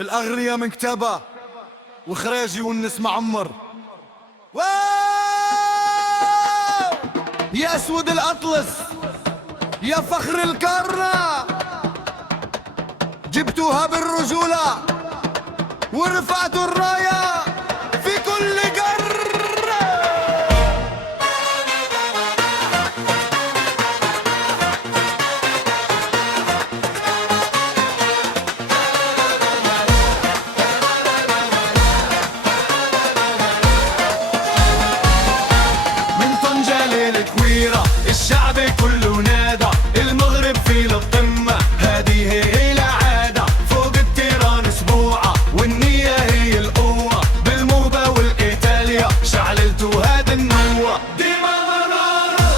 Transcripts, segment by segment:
الأغنية من كتابة وخراجي والنس معمر. واو يا أسود الأطلس يا فخر القارة، جبتوها بالرجولة ورفعتوا الراية في كل قارة. من طنجة للكويرة الشعب كله نادى، المغرب في القمة هذه هي العادة، فوق التيران اسبوعة والنية هي القوة، بالموبا والإيطاليا شعللتوا هذا النوة. ديما منارة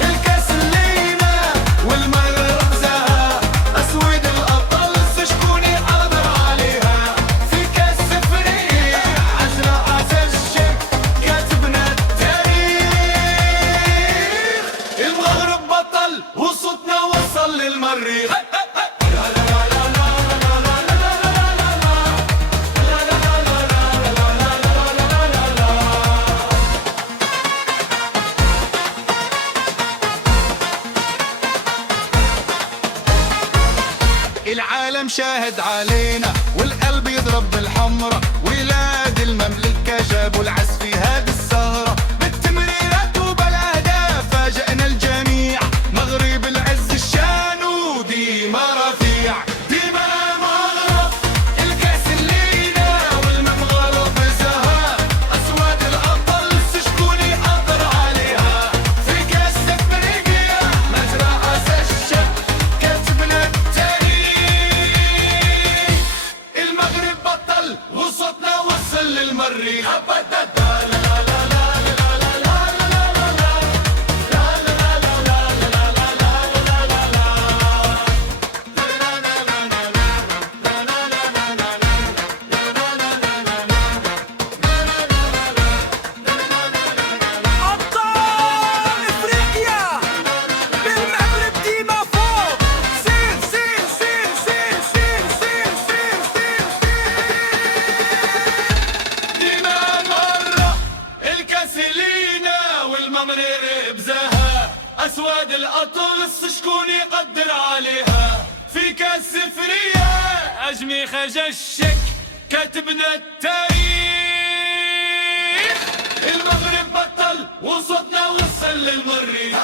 الكاس اللينا والمغرب زها، أسود الأبطال شكون يقدر عليها، في كاس سفرية عشرة عسل الشك كاتبنا التاريخ، المغرب بطل وصوتنا وصل للمريخ. العالم شاهد علينا والقلب يضرب بالحمرة، ولاد المملكة جابوا العز في هذه السهرة، بالتمريرات وبالأهداف فاجأنا الجميع، مغرب العز الشان وديما رفيع. ديما مغرب الكاس اللينا والمغرب زها، أسود الأبطال شكون يقدر عليها، في كاس أفريقيا مزرعة الشك كاتبنا التاريخ، المغرب بطل وصوتنا وصل للمريخ. أبطال إفريقيا بالمغرب ديما فوق، سير سير سير سير سير سير سير سير ديما مرة الكاس لينا والمغرب زها، أسود الأطلس شكون يقدر عليها، في كاس سفرية أجمي خجشك كاتبنا التاريخ، المغرب بطل وصوتنا وصل للمريخ.